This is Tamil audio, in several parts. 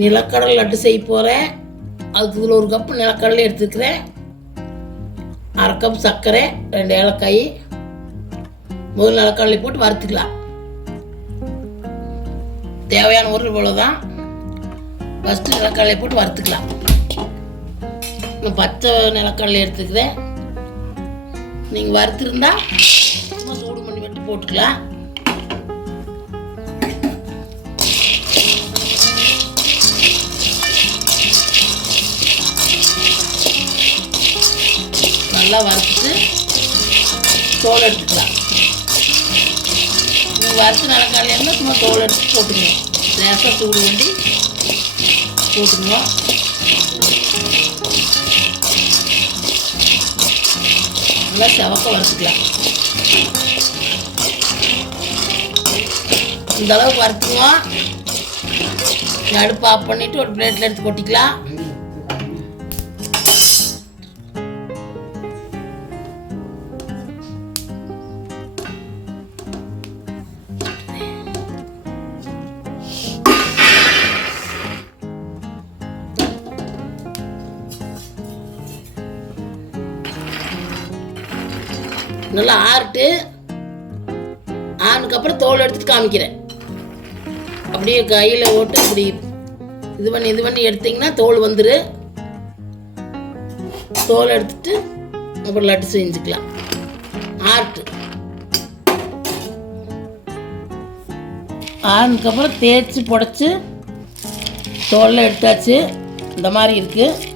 நிலக்கடலை லட்டு செய்ய போகிறேன். அதுக்கு இதில் 1 கப்பு நிலக்கடலை எடுத்துக்கிறேன். 1/2 கப் சர்க்கரை, 2 ஏலக்காய். முதல் நிலக்கடலை போட்டு வறுத்துக்கலாம். தேவையான பொருள் இவ்வளோதான். ஃபஸ்ட்டு நிலக்கடலை போட்டு வறுத்துக்கலாம். பச்சை நிலக்கடலை எடுத்துக்கிறேன். நீங்கள் வறுத்துருந்தா சும்மா சூடு பண்ணி விட்டு போட்டுக்கலாம். நல்லா வறுத்துட்டு தோல் எடுத்துக்கலாம். நீங்கள் வறுத்து நிலக்கடலை இருந்தால் சும்மா தோல் எடுத்து போட்டுக்கணும். லேசாக சூடு பண்ணி போட்டுக்கணும். நல்லா செவக்க வறுத்துக்கலாம். இந்த அளவுக்கு வறுத்துக்குவோம். அடுப்பு ஆஃப் பண்ணிவிட்டு ஒரு பிளேட்டில் எடுத்து கொட்டிக்கலாம். நல்லா ஆறுட்டு ஆறுனதுக்கப்புறம் தோல் எடுத்துகிட்டு காமிக்கிறேன். அப்படியே கையில் ஓட்டு இப்படி இது பண்ணி எடுத்திங்கன்னா தோல் வந்துரு. தோல் எடுத்துட்டு அப்புறம் லட்டு செஞ்சுக்கலாம். ஆறுட்டு ஆறுனதுக்கப்புறம் தேய்ச்சி புடச்சி தோலில் எடுத்தாச்சு. இந்த மாதிரி இருக்குது.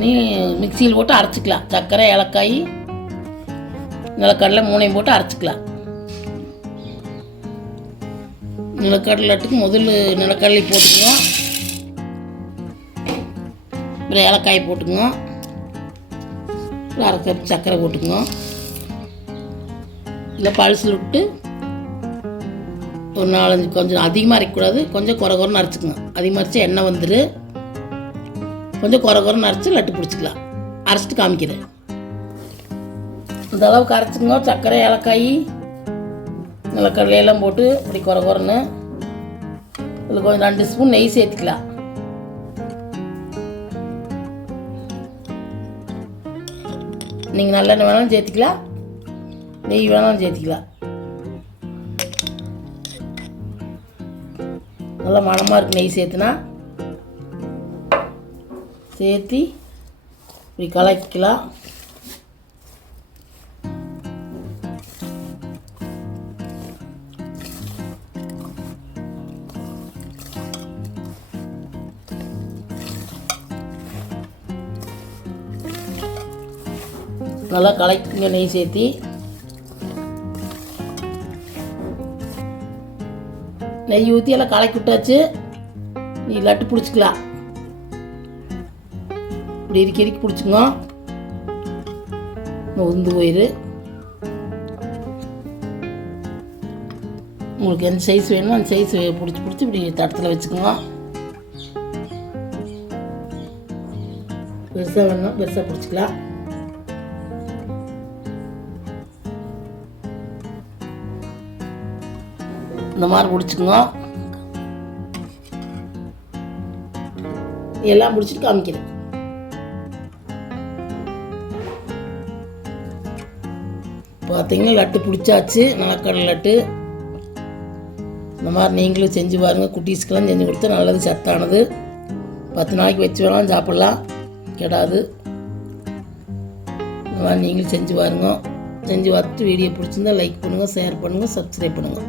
நீ மிக்சியில் போட்டு அரைச்சிக்கலாம். சர்க்கரை, ஏலக்காய், நிலக்கடலை 3 போட்டு அரைச்சிக்கலாம். நிலக்கடலை லட்டுக்கு முதல்ல நிலக்கடலை போட்டுக்குவோம். அப்புறம் ஏலக்காய் போட்டுக்குவோம். அப்புறம் 1/2 கப் சர்க்கரை போட்டுக்குவோம். இல்லை பல்சில் விட்டு ஒரு 4-5 கொஞ்சம் அதிகமாக அரைக்கக்கூடாது. கொஞ்சம் குறைன்னு அரைச்சிக்கோங்க. அதிகமாக அரைச்சி எண்ணெய் வந்துடு. கொஞ்சம் குறைன்னு அரைச்சி லட்டு பிடிச்சிக்கலாம். அரைச்சிட்டு காமிக்கிறேன். இந்த அளவுக்கு அரைச்சிக்கோங்க. சர்க்கரை, ஏலக்காய், நிலக்கடலையெல்லாம் போட்டு இப்படி குறைன்னு இதில் கொஞ்சம் 2 ஸ்பூன் நெய் சேர்த்துக்கலாம். நீங்கள் நல்லெண்ணெய் வேணாலும் சேர்த்துக்கலாம், நெய் வேணாலும் சேர்த்துக்கலாம். நல்லா மணமாக இருக்குது. நெய் சேர்த்துனா சேர்த்து இப்படி கலக்கிக்கலாம். நல்லா கலக்கிங்க. நெய் சேர்த்தி நெய் ஊற்றி எல்லாம் கலக்கி விட்டாச்சு. நீ லட்டு பிடிச்சிக்கலாம். இப்படி இறுக்கி பிடிச்சிங்க. உந்து போயிரு. உங்களுக்கு எந்த சைஸ் வேணுமோ அந்த சைஸ் பிடிச்சி இப்படி தட்டத்தில் வச்சுக்கோங்க. பெருசாக வேணும் பெருசாக பிடிச்சிக்கலாம். இந்த மாதிரி பிடிச்சிக்கோங்க. எல்லாம் பிடிச்சிட்டு காமிக்கிறேன். பார்த்தீங்கன்னா லட்டு பிடிச்சாச்சு. நிலக்கடலை லட்டு இந்த மாதிரி நீங்களும் செஞ்சு பாருங்கள். குட்டீஸ்க்கெல்லாம் செஞ்சு கொடுத்தா நல்லது, சத்தானது. 10 நாளைக்கு வச்சு வேணாலும் சாப்பிட்லாம், கெடாது. இந்த மாதிரி நீங்களும் செஞ்சு பாருங்க. செஞ்சு பார்த்துட்டு வீடியோ பிடிச்சிருந்தா லைக் பண்ணுங்கள், ஷேர் பண்ணுங்கள், சப்ஸ்கிரைப் பண்ணுங்கள்.